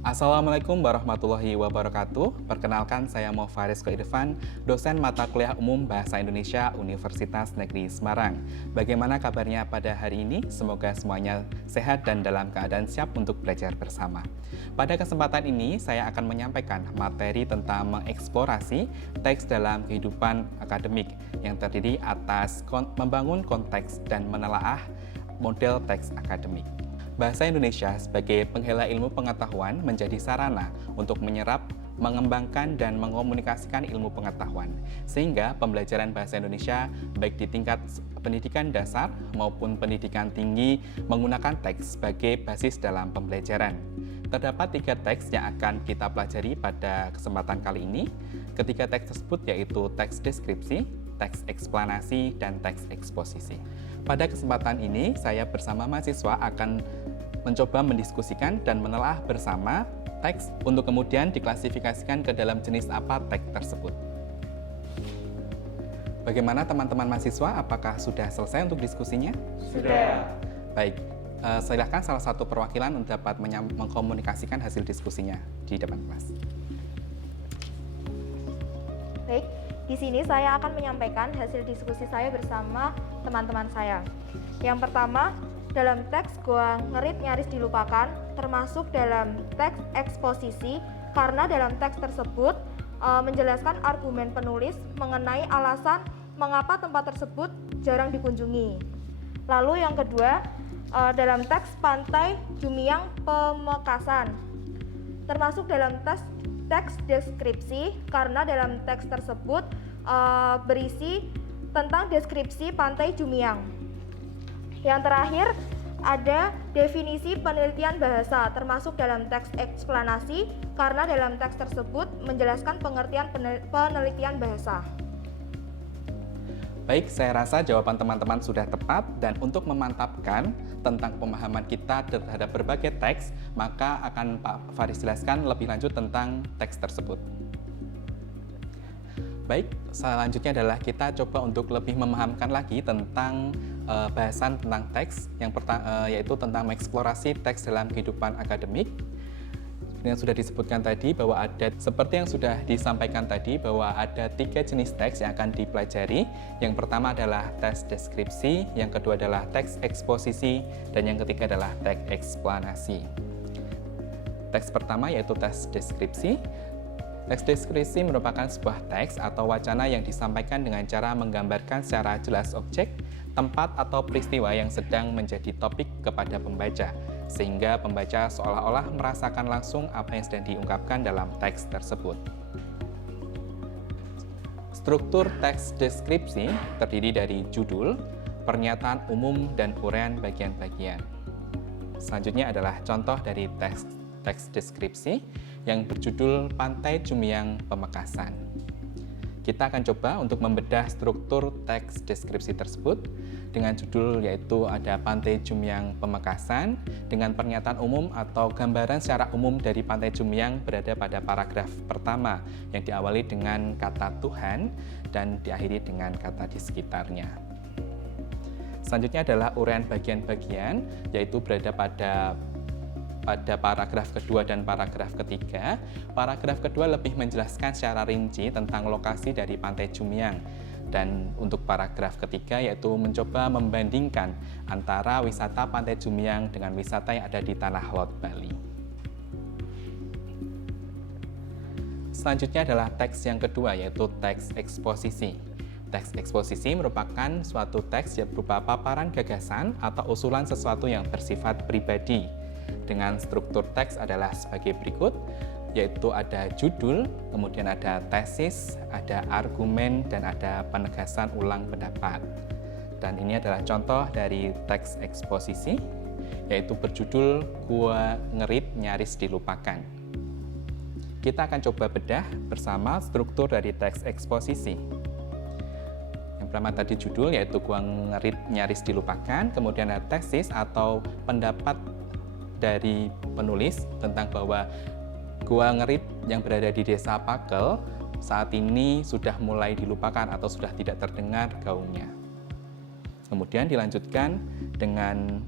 Assalamualaikum warahmatullahi wabarakatuh. Perkenalkan, saya Faris Irfan, dosen mata kuliah umum Bahasa Indonesia Universitas Negeri Semarang. Bagaimana kabarnya pada hari ini? Semoga semuanya sehat dan dalam keadaan siap untuk belajar bersama. Pada kesempatan ini, saya akan menyampaikan materi tentang mengeksplorasi teks dalam kehidupan akademik yang terdiri atas membangun konteks dan menelaah model teks akademik. Bahasa Indonesia sebagai penghela ilmu pengetahuan menjadi sarana untuk menyerap, mengembangkan, dan mengomunikasikan ilmu pengetahuan. Sehingga pembelajaran bahasa Indonesia baik di tingkat pendidikan dasar maupun pendidikan tinggi menggunakan teks sebagai basis dalam pembelajaran. Terdapat 3 teks yang akan kita pelajari pada kesempatan kali ini. Ketiga teks tersebut yaitu teks deskripsi, teks eksplanasi, dan teks eksposisi. Pada kesempatan ini, saya bersama mahasiswa akan mencoba mendiskusikan dan menelaah bersama teks untuk kemudian diklasifikasikan ke dalam jenis apa teks tersebut. Bagaimana teman-teman mahasiswa? Apakah sudah selesai untuk diskusinya? Sudah. Baik, silakan salah satu perwakilan untuk dapat mengkomunikasikan hasil diskusinya di depan kelas. Baik, di sini saya akan menyampaikan hasil diskusi saya bersama teman-teman saya. Yang pertama, dalam teks gua ngerit nyaris dilupakan, termasuk dalam teks eksposisi, karena dalam teks tersebut menjelaskan argumen penulis mengenai alasan mengapa tempat tersebut jarang dikunjungi. Lalu yang kedua, dalam teks Pantai Jumiang Pemekasan, termasuk dalam teks deskripsi, karena dalam teks tersebut berisi tentang deskripsi Pantai Jumiang. Yang terakhir, ada definisi penelitian bahasa, termasuk dalam teks eksplanasi, karena dalam teks tersebut menjelaskan pengertian penelitian bahasa. Baik, saya rasa jawaban teman-teman sudah tepat, dan untuk memantapkan tentang pemahaman kita terhadap berbagai teks, maka akan Pak Faris jelaskan lebih lanjut tentang teks tersebut. Baik, selanjutnya adalah kita coba untuk lebih memahamkan lagi tentang bahasan tentang teks, yang pertama yaitu tentang mengeksplorasi teks dalam kehidupan akademik. Yang sudah disebutkan tadi bahwa ada, seperti yang sudah disampaikan tadi, bahwa ada 3 jenis teks yang akan dipelajari. Yang pertama adalah teks deskripsi, yang kedua adalah teks eksposisi, dan yang ketiga adalah teks eksplanasi. Teks pertama yaitu teks deskripsi. Teks deskripsi merupakan sebuah teks atau wacana yang disampaikan dengan cara menggambarkan secara jelas objek, tempat, atau peristiwa yang sedang menjadi topik kepada pembaca, sehingga pembaca seolah-olah merasakan langsung apa yang sedang diungkapkan dalam teks tersebut. Struktur teks deskripsi terdiri dari judul, pernyataan umum, dan uraian bagian-bagian. Selanjutnya adalah contoh dari teks deskripsi yang berjudul Pantai Jumiang Pemekasan. Kita akan coba untuk membedah struktur teks deskripsi tersebut dengan judul yaitu ada Pantai Jumiang Pemekasan dengan pernyataan umum atau gambaran secara umum dari Pantai Jumiang berada pada paragraf pertama yang diawali dengan kata Tuhan dan diakhiri dengan kata di sekitarnya. Selanjutnya adalah uraian bagian-bagian yaitu berada pada paragraf kedua dan paragraf ketiga. Paragraf kedua lebih menjelaskan secara rinci tentang lokasi dari Pantai Jumiang, dan untuk paragraf ketiga yaitu mencoba membandingkan antara wisata Pantai Jumiang dengan wisata yang ada di Tanah Lot, Bali. Selanjutnya adalah teks yang kedua yaitu teks eksposisi. Teks eksposisi merupakan suatu teks yang berupa paparan gagasan atau usulan sesuatu yang bersifat pribadi. Dengan struktur teks adalah sebagai berikut, yaitu ada judul, kemudian ada tesis, ada argumen, dan ada penegasan ulang pendapat. Dan ini adalah contoh dari teks eksposisi, yaitu berjudul Gua Ngerit Nyaris Dilupakan. Kita akan coba bedah bersama struktur dari teks eksposisi. Yang pertama tadi judul, yaitu Gua Ngerit Nyaris Dilupakan, kemudian ada tesis atau pendapat dari penulis tentang bahwa Gua Ngerit yang berada di Desa Pakel saat ini sudah mulai dilupakan atau sudah tidak terdengar gaungnya. Kemudian dilanjutkan dengan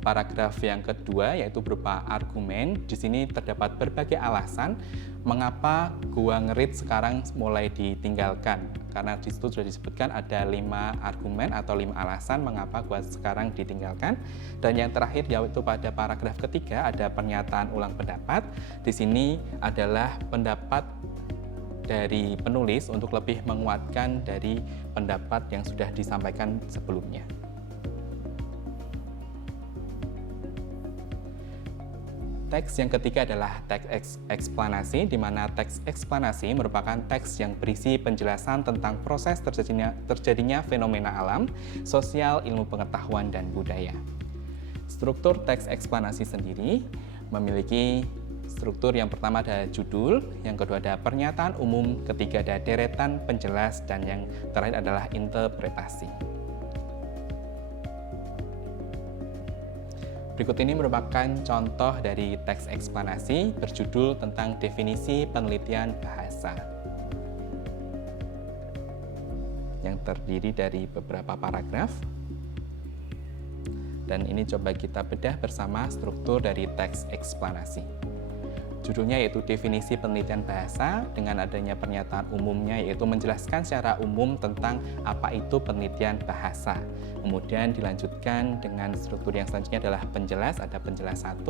paragraf yang kedua yaitu berupa argumen. Di sini terdapat berbagai alasan mengapa Gua Ngerit sekarang mulai ditinggalkan. Karena di situ sudah disebutkan ada 5 argumen atau 5 alasan mengapa Gua sekarang ditinggalkan. Dan yang terakhir yaitu pada paragraf ketiga ada pernyataan ulang pendapat. Di sini adalah pendapat dari penulis untuk lebih menguatkan dari pendapat yang sudah disampaikan sebelumnya. Teks yang ketiga adalah teks eksplanasi, di mana teks eksplanasi merupakan teks yang berisi penjelasan tentang proses terjadinya fenomena alam, sosial, ilmu pengetahuan, dan budaya. Struktur teks eksplanasi sendiri memiliki struktur yang pertama ada judul, yang kedua ada pernyataan umum, ketiga ada deretan penjelas, dan yang terakhir adalah interpretasi. Berikut ini merupakan contoh dari teks eksplanasi berjudul tentang definisi penelitian bahasa, yang terdiri dari beberapa paragraf. Dan ini coba kita bedah bersama struktur dari teks eksplanasi. Judulnya yaitu definisi penelitian bahasa, dengan adanya pernyataan umumnya yaitu menjelaskan secara umum tentang apa itu penelitian bahasa. Kemudian dilanjutkan dengan struktur yang selanjutnya adalah penjelas, ada penjelas 1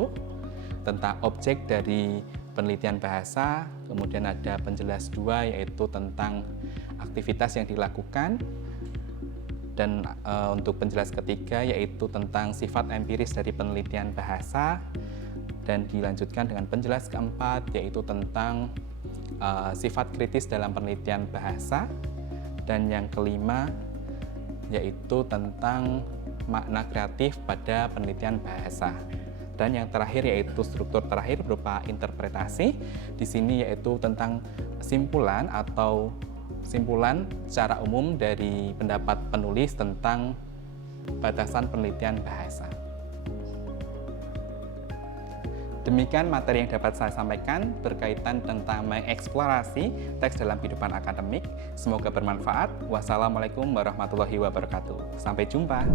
tentang objek dari penelitian bahasa, kemudian ada penjelas 2 yaitu tentang aktivitas yang dilakukan, dan untuk penjelas ketiga yaitu tentang sifat empiris dari penelitian bahasa, dan dilanjutkan dengan penjelas keempat yaitu tentang sifat kritis dalam penelitian bahasa, dan yang kelima yaitu tentang makna kreatif pada penelitian bahasa. Dan yang terakhir yaitu struktur terakhir berupa interpretasi. Di sini yaitu tentang simpulan atau simpulan secara umum dari pendapat penulis tentang batasan penelitian bahasa. Demikian materi yang dapat saya sampaikan berkaitan tentang mengeksplorasi teks dalam kehidupan akademik. Semoga bermanfaat. Wassalamualaikum warahmatullahi wabarakatuh. Sampai jumpa.